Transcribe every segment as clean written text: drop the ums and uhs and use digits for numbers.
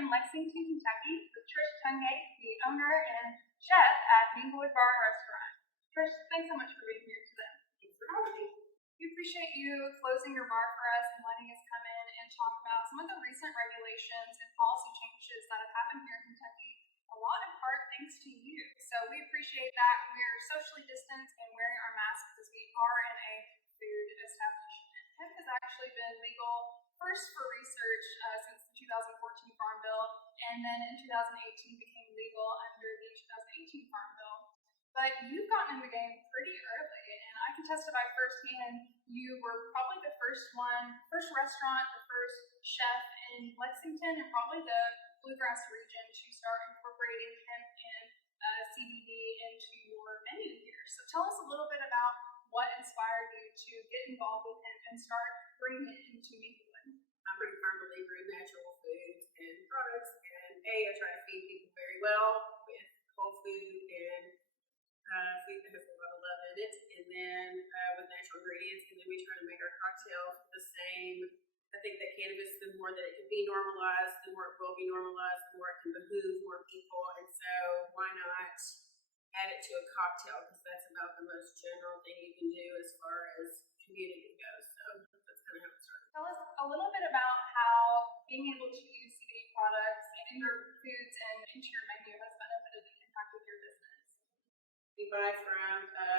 in Lexington, Kentucky with Trish Tungate, the owner and chef at Minglewood Restaurant. Trish, thanks so much for being here today. Thanks for having me. We appreciate you closing your bar for us and letting us come in and talk about some of the recent regulations and policy changes that have happened here in Kentucky, a lot in part thanks to you. So we appreciate that. We're socially distanced and wearing our masks because we are in a food establishment. Hemp has actually been legal first for research since the 2014 Farm Bill, and then in 2018 became legal under the 2018 Farm Bill. But you've gotten in the game pretty early, and I can testify firsthand, you were probably the first restaurant, the first chef in Lexington, and probably the Bluegrass region to start incorporating hemp and CBD into your menu here. So tell us a little bit about what inspired you to get involved with hemp and start bringing it into Minglewood. I'm a firm believer in natural foods and products, and I try to feed people very well with whole food and food that has a lot of love in it, and then with natural ingredients, and then we try to make our cocktails the same. I think that cannabis, the more that it can be normalized, the more it will be normalized, the more it can behoove more people, and so why not add it to a cocktail, because that's about the most general thing you can do as far as community goes. So that's kind of how it started. Tell us a little bit about how being able to use CBD products in your foods and into your menu has benefited the impact of your business. We buy from a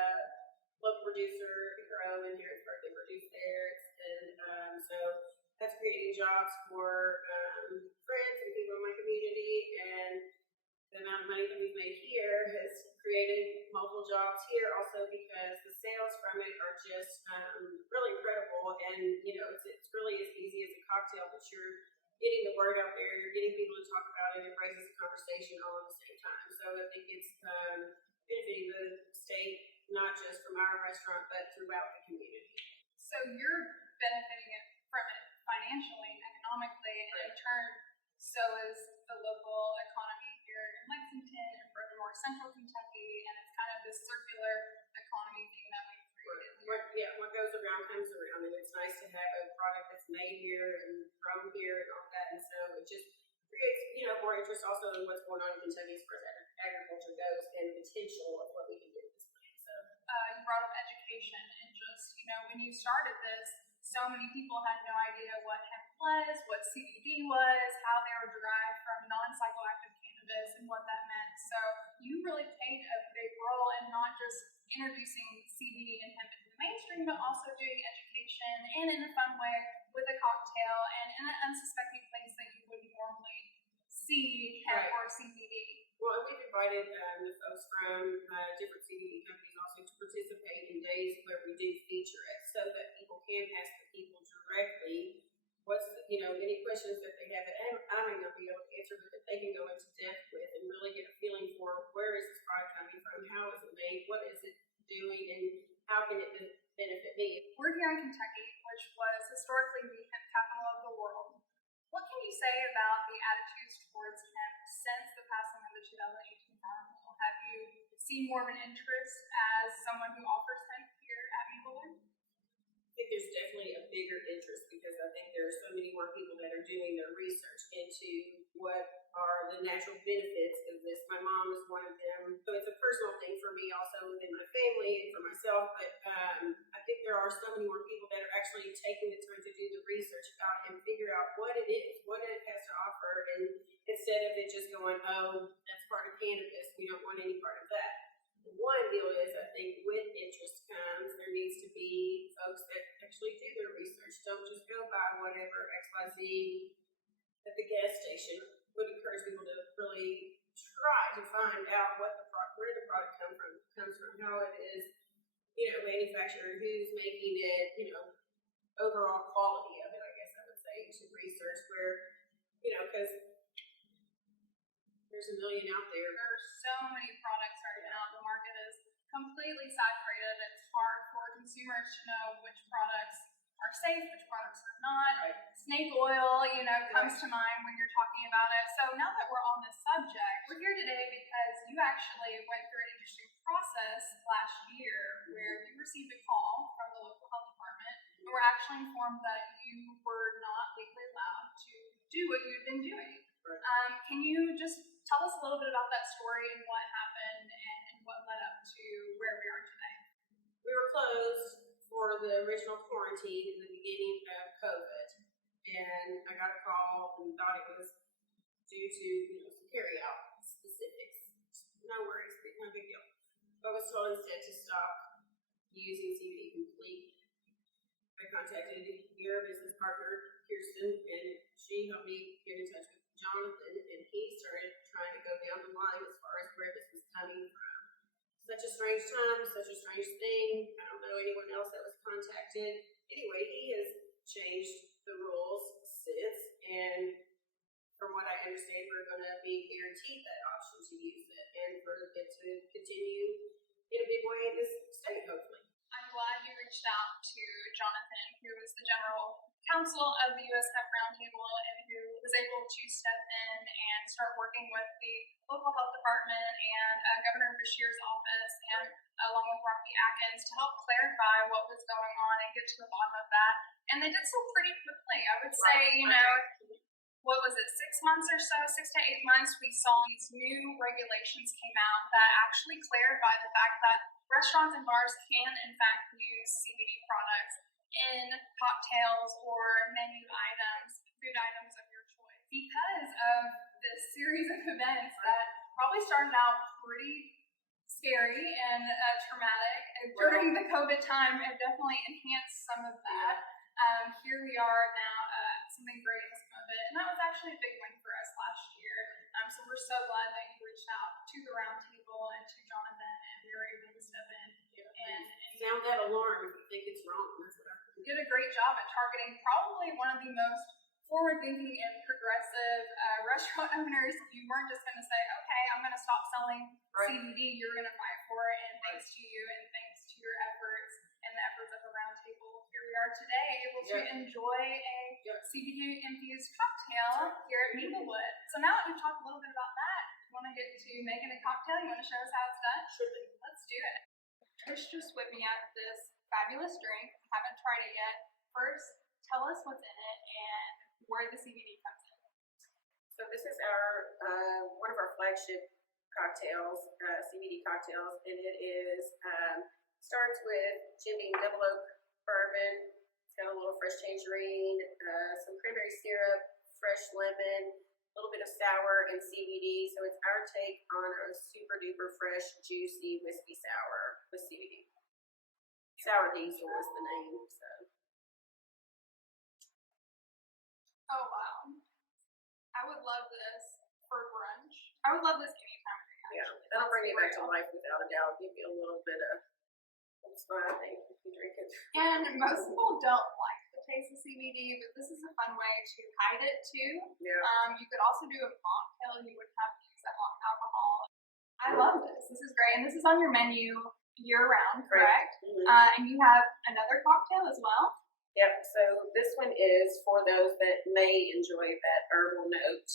local producer, they grow in Harrisburg, they produce there, and so that's creating jobs for friends and people in my community, and the amount of money that we've made here has created multiple jobs here also because the sales from it are just really incredible, and it's really as easy as a cocktail, but you're getting the word out there, you're getting people to talk about it, and it raises a conversation all at the same time. So I think it's benefiting the state, not just from our restaurant, but throughout the community. So you're benefiting from it financially and economically, and in turn, so is the local economy here in Lexington and furthermore central Kentucky, and it's kind of this circular economy thing that we've created here. What goes around comes around, and it's nice to have a product that's made here and grown here and all that, and so it just creates more interest also in what's going on in Kentucky as far as agriculture goes and the potential of what we can do with this land. So you brought up education, and just when you started this, so many people had no idea what hemp was, what CBD was, how they were derived from non-psychoactive cannabis, and what that meant. So you really played a big role in not just introducing CBD and hemp into the mainstream, but also doing education and in a fun way with a cocktail and in an unsuspecting place that you wouldn't normally see hemp or CBD. Well, we've invited the folks from different CBD companies also to participate in days where we do feature it, so that people can ask the people directly what's any questions that they have that I may not be able to answer, but that they can go into depth with and really get a feeling for where is this product coming from, how is it made, what is it doing, and how can it benefit me. We're here in Kentucky, which was historically the hemp capital of the world. What can you say about the attitudes towards hemp since the passing of the 2018 Farm Bill? Have you seen more of an interest as someone who offers hemp here at Minglewood? I think there's definitely a bigger interest because I think there are so many more people that are doing their research into what are the natural benefits of this. My mom is one of them. So it's a personal thing for me also within my family and for myself, but I think there are so many more people that are actually taking the time to do the research about and figure out what it is, what it has to offer, and instead of it just going, oh, that's part of cannabis, we don't want any part of that. One deal is, I think, with interest comes, there needs to be folks that actually do their research. Don't just go by whatever XYZ at the gas station. Would encourage people to really try to find out where the product comes from, how it is, manufactured, who's making it, overall quality of it, I guess I would say, to research where, because there's a million out there. There are so many products right now. The market is completely saturated. It's hard for consumers to know which products are safe, which products are not. Right. Snake oil, comes to mind when you're talking about it. So now that we're on this subject, we're here today because you actually went through an interesting process last year where you received a call from the local health department and were actually informed that you were not legally allowed to do what you'd been doing. Can you just tell us a little bit about that story and what happened and what led up to where we are today? We were closed for the original quarantine in the beginning of COVID, and I got a call and thought it was due to some carry-out specifics. No worries, no big deal. But was told instead to stop using CBD completely. I contacted your business partner, Kirsten, and she helped me get in touch with Jonathan, and he started trying to go down the line as far as where this was coming from. Such a strange time, such a strange thing. I don't know anyone else that was contacted. Anyway, he has changed the rules since, and from what I understand, we're going to be guaranteed that option to use it and for it to continue in a big way in this state, hopefully. I'm glad you reached out to Jonathan, who is the general counsel of the Hemp Roundtable and who was able to step in and start working with the local health department and Governor Beshear's office and along with Rocky Atkins to help clarify what was going on and get to the bottom of that. And they did so pretty quickly. I would say, what was it, 6 months or so, 6 to 8 months, we saw these new regulations came out that actually clarify the fact that restaurants and bars can, in fact, use CBD products in cocktails or menu items, food items of your choice. Because of this series of events that probably started out pretty scary and traumatic, and during the COVID time, it definitely enhanced some of that. Here we are now, something great has come of it, and that was actually a big win for us last year. So we're so glad that you reached out to the roundtable and to Jonathan, and we were able to step in and sound that alarm if you think it's wrong. That's what I think. Did a great job at targeting probably one of the most forward-thinking and progressive restaurant owners. You weren't just going to say, okay, I'm going to stop selling CBD, you're going to fight for it, and thanks to you and thanks to your efforts and the efforts of the roundtable, here we are today able to enjoy a CBD-infused cocktail here at Minglewood. So now that we've talked a little bit about that, you want to get to making a cocktail? You want to show us how it's done? Sure thing. Let's do it. Trish just whipped me out this fabulous drink. Haven't tried it yet. First, tell us what's in it and where the CBD comes in. So this is our one of our flagship cocktails, CBD cocktails, and it is starts with Jim Beam double oak bourbon. It's got a little fresh tangerine, some cranberry syrup, fresh lemon, a little bit of sour and CBD. So it's our take on a super duper fresh, juicy whiskey sour with CBD. Sour Diesel is the name. So. Oh wow! I would love this for brunch. I would love this anytime. That'll bring it back to life without a doubt. Give you a little bit of fun, I think, if you drink it. And most people don't like the taste of CBD, but this is a fun way to hide it too. Yeah. You could also do a mocktail. You wouldn't have to use that alcohol. I love this. This is great, and this is on your menu year-round, correct? Mm-hmm. And you have another cocktail as well. Yep. So this one is for those that may enjoy that herbal note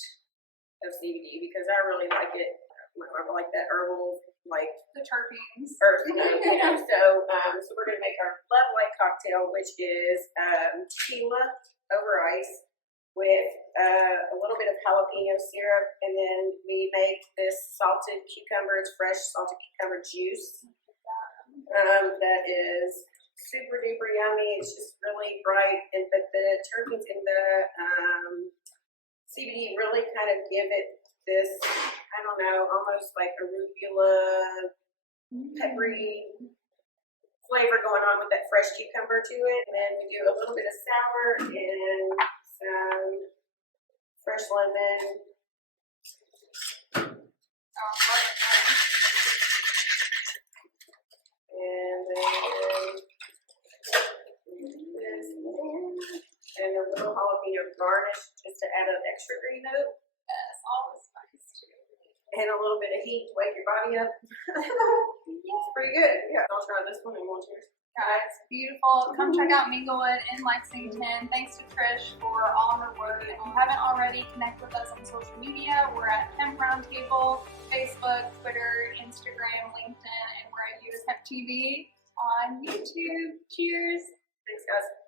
of CBD because I really like it. I like that herbal, like the terpenes. Earth note, So we're going to make our Love Light cocktail, which is tequila over ice with a little bit of jalapeno syrup, and then we make this salted cucumber. It's fresh salted cucumber juice. That is super duper yummy. It's just really bright, but the terpenes in the CBD really kind of give it this, I don't know, almost like arugula, peppery flavor going on with that fresh cucumber to it. And then we do a little bit of sour and some fresh lemon. And then this and a little jalapeno garnish just to add an extra green note. Yes, all the spice too. And a little bit of heat to wake your body up. It's pretty good. Yeah, I'll try this one and we'll cheers. Guys, beautiful. Come check out Minglewood in Lexington. Thanks to Trish for all her work. If you haven't already, connect with us on social media. We're at Hemp Roundtable, Facebook, Twitter, Instagram, LinkedIn, and we're at USHempTV on YouTube. Cheers. Thanks, guys.